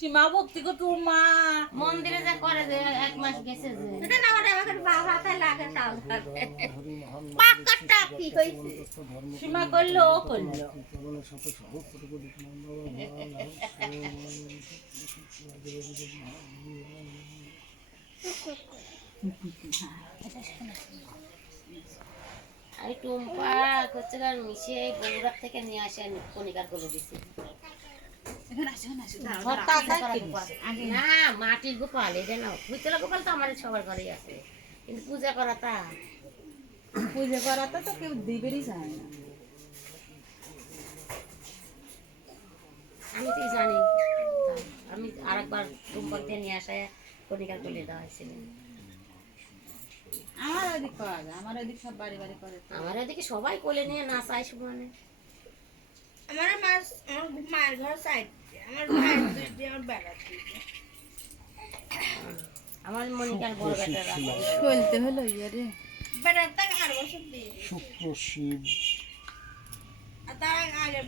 সীমা ভক্তি তোর মা মন্দিরে যে করে যে এক মাস গেছে যে। এটা না ওটা আমাকে বাবা হাতে লাগে তাও। পাকাটা কি হইছে সীমা করল ও করল। আমি টুম্পা হচ্ছে কার মিশে বগুড়ার থেকে নিয়ে আসে আমি কনিকার করে দিছি। না মাটির গোপাল এটা না ভুতলা গোপাল তো আমাদের সবার ঘরেই আছে। কিন্তু পূজা করা তা পুজো করাতে তো কেউ দিবেরই চায় না। আমি তো জানি। আমি আরেকবার টুম্পাক দিয়ে নিয়ে আসে কনিকার করে দেওয়া হয়েছিল। আমার ওইদিক পাওয়া যায় আমার ওইদিক সব বাড়ি বাড়ি করে। আমার এদিকে সবাই কোলে নিয়ে না নাচায় সমানে আমার মাস আমার মায়ের ঘর সাইড। আমার মনিকার বড় বেটার চলতে হলো ইয়ে রে তাকে আর বছর দিয়ে শুক্র শিব আর তার আগের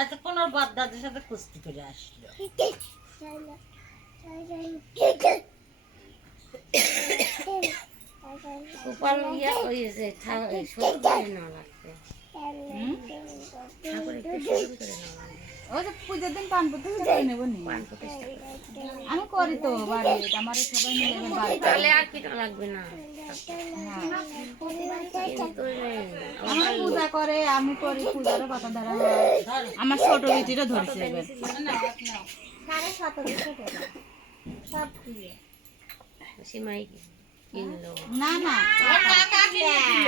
এতক্ষণ ওর বাদ দাদের সাথে কুস্তি করে আসলো। গোপাল ইয়া ওই যে পুজোর দিন পান প্রতিষ্ঠা করে নেব নি। আমি করি তো বাড়ি আমার সবাই মিলে তাহলে আর কি লাগবে না? আমার পূজা করে আমি করি পূজারও কথা ধরা হয়। আমার ছোট বেটিরও ধরছে এবার। সাড়ে সাত সব দিয়ে। কিনলো। না না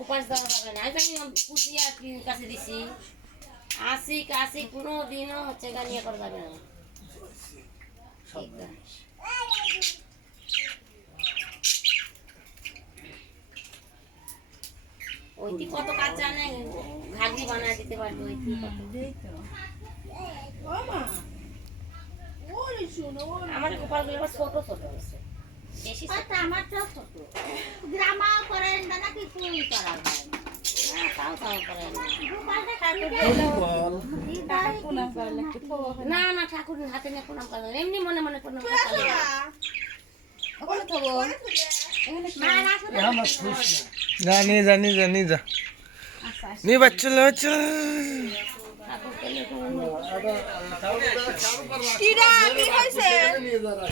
উপাস দেওয়া যাবে না। আমি আর কাছে দিছি? আসি কাশি কোনো দিনও হচ্ছে করা যাবে না। ওইটি কত কাজ জানে? ঘাগরি বানায় দিতে পারবে ওইটি আমার গোপালগুলো ছোট ছোট আছে বেশি ছোট। হয়তো ছোট। গ্রামা না না ঠাকুর না হাতে নিয়ে প্রণাম করে এমনি মনে মনে প্রণাম করে আমার খুশ যা নিয়ে বাচ্চা বাচ্চা কোনো না